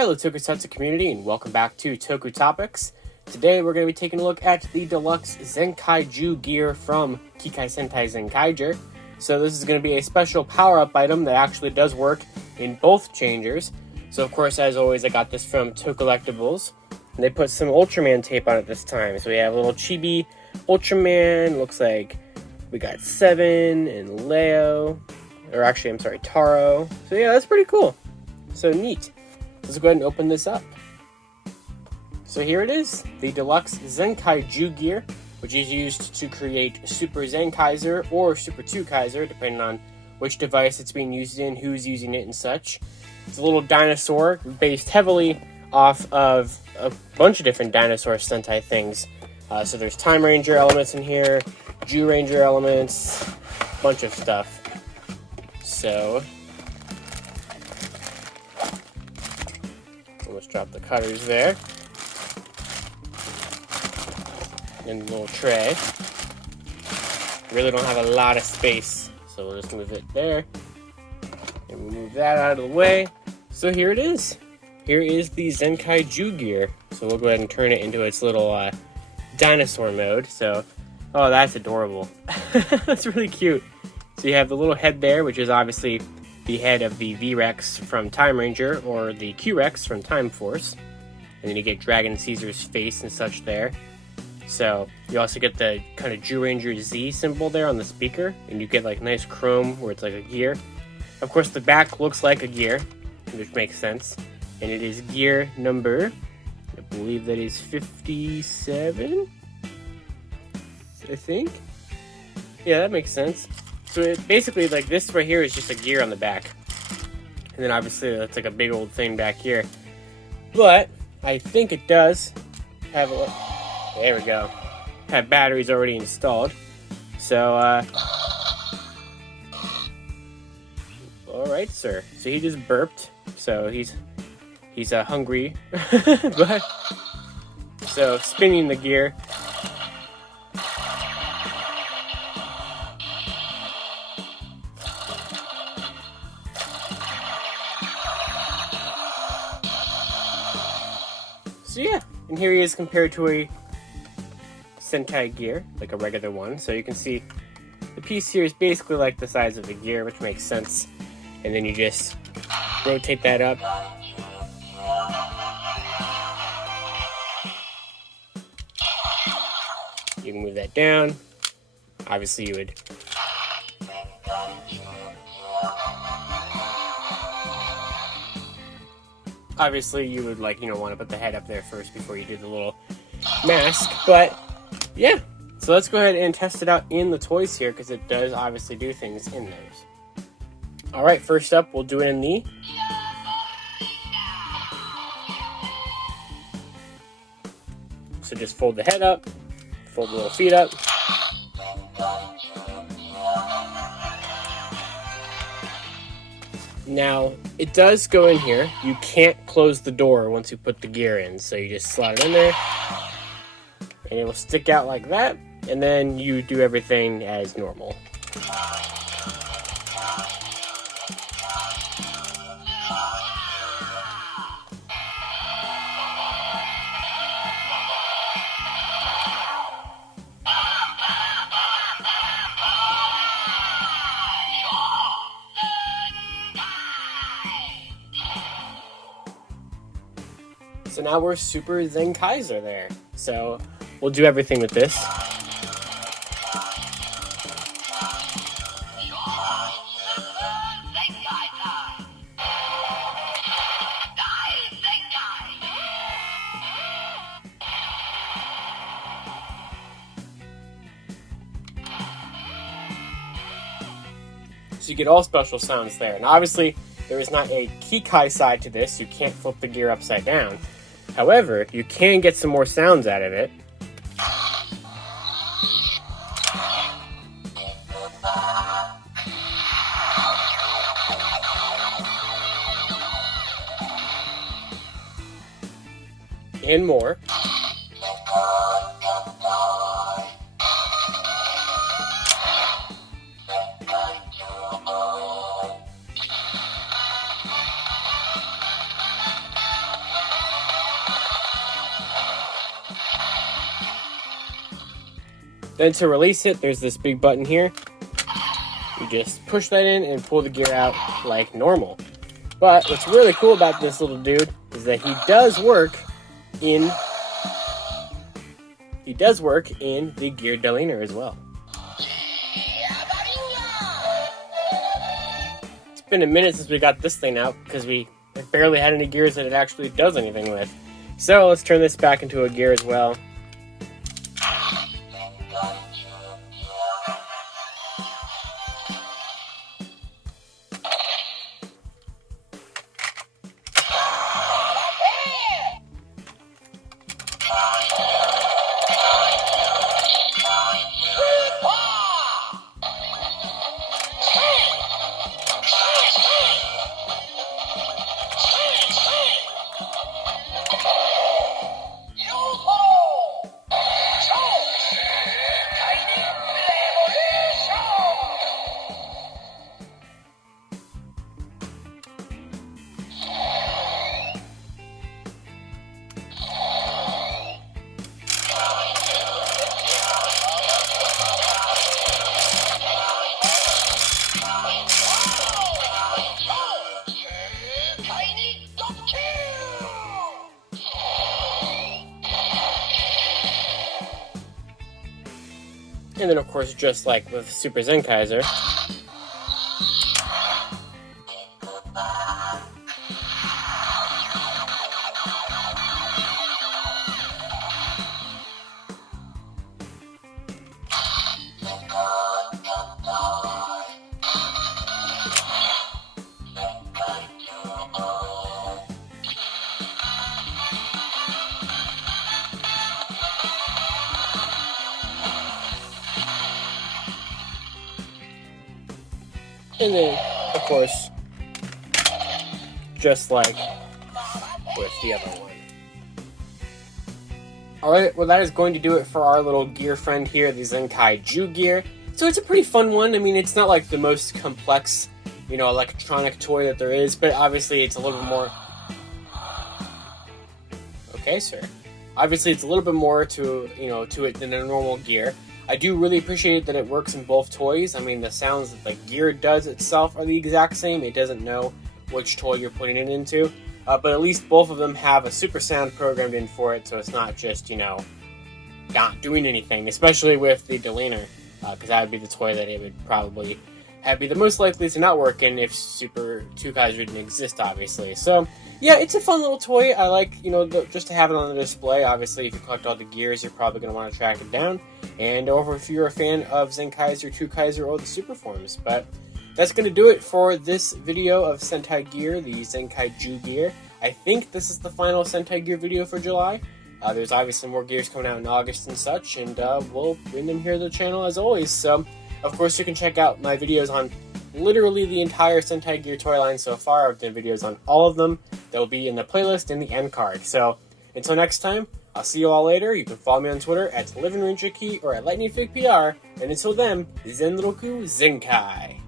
Hello Tokusatsu community and welcome back to Toku Topics. Today we're going to be taking a look at the deluxe ZenkaiJyu Gear from Kikai Sentai Zenkaiger. So this is going to be a special power-up item that actually does work in both changers. So of course, as always, I got this from Tokollectibles. And they put some Ultraman tape on it this time. So we have a little chibi Ultraman. Looks like we got Seven and Leo. Or actually, I'm sorry, Taro. So yeah, that's pretty cool. So neat. Let's go ahead and open this up. So here it is, the deluxe ZenkaiJyu Gear, which is used to create Super Zenkaiser or Super TwoKaiser, depending on which device it's being used in, who's using it, and such. It's a little dinosaur based heavily off of a bunch of different dinosaur Sentai things. So there's Time Ranger elements in here, Jew Ranger elements, a bunch of stuff. So almost dropped the cutters there. And the little tray. Really don't have a lot of space, so we'll just move it there. And we'll move that out of the way. So here it is. Here is the ZenkaiJyu Gear. So we'll go ahead and turn it into its little dinosaur mode. So, oh, that's adorable. That's really cute. So you have the little head there, which is obviously the head of the V-Rex from Time Ranger, or the Q-Rex from Time Force. And then you get Dragon Caesar's face and such there. So you also get the kind of Jew Ranger Z symbol there on the speaker, and you get like nice chrome where it's like a gear. Of course, the back looks like a gear, which makes sense. And it is gear number, I believe that is 57, I think. Yeah, that makes sense. So it basically, like, this right here is just a gear on the back. And then obviously that's like a big old thing back here. But I think it does have a, there we go, have batteries already installed. So, alright, sir. So he just burped. So he's hungry. But, so spinning the gear. So yeah, and here he is compared to a Sentai gear, like a regular one. So you can see the piece here is basically like the size of the gear, which makes sense. And then you just rotate that up. You can move that down. Obviously you would want to put the head up there first before you do the little mask. But yeah, so let's go ahead and test it out in the toys here, because it does obviously do things in those. Alright, first up we'll do it in the so just fold the head up, fold the little feet up. Now, it does go in here. You can't close the door once you put the gear in, so you just slide it in there, and it will stick out like that, and then you do everything as normal. So now we're Super Zenkaiser there. So we'll do everything with this. So you get all special sounds there. And obviously, there is not a Kikai side to this. You can't flip the gear upside down. However, you can get some more sounds out of it. And more. Then to release it, there's this big button here. You just push that in and pull the gear out like normal. But what's really cool about this little dude is that he does work in the gear deleter as well. It's been a minute since we got this thing out because we barely had any gears that it actually does anything with. So let's turn this back into a gear as well. And then, of course, just like with Super Zenkaiser, and then, of course, just like with the other one. Alright, well that is going to do it for our little gear friend here, the ZenkaiJyu Gear. So it's a pretty fun one. I mean, it's not like the most complex, electronic toy that there is, but obviously it's a little bit more... Okay, sir. Obviously it's a little bit more to it than a normal gear. I do really appreciate that it works in both toys. I mean, the sounds that the gear does itself are the exact same. It doesn't know which toy you're putting it into. But at least both of them have a super sound programmed in for it, so it's not just, not doing anything, especially with the deleter, because that would be the toy that it would probably be the most likely to not work in if Super TwoKaiser didn't exist, obviously. So, yeah, it's a fun little toy. I like, just to have it on the display. Obviously, if you collect all the gears, you're probably going to want to track it down. And or if you're a fan of Zenkaiser, TwoKaiser, or the Super Forms. But that's going to do it for this video of Sentai Gear, the ZenkaiJyu Gear. I think this is the final Sentai Gear video for July. There's obviously more gears coming out in August and such, and we'll bring them here to the channel as always. So, of course, you can check out my videos on literally the entire Sentai Gear toy line so far. I've done videos on all of them. They'll be in the playlist in the end card. So, until next time, I'll see you all later. You can follow me on Twitter at LivingRinchiki or at LightningFigPR. And until then, Zenroku Zenkai.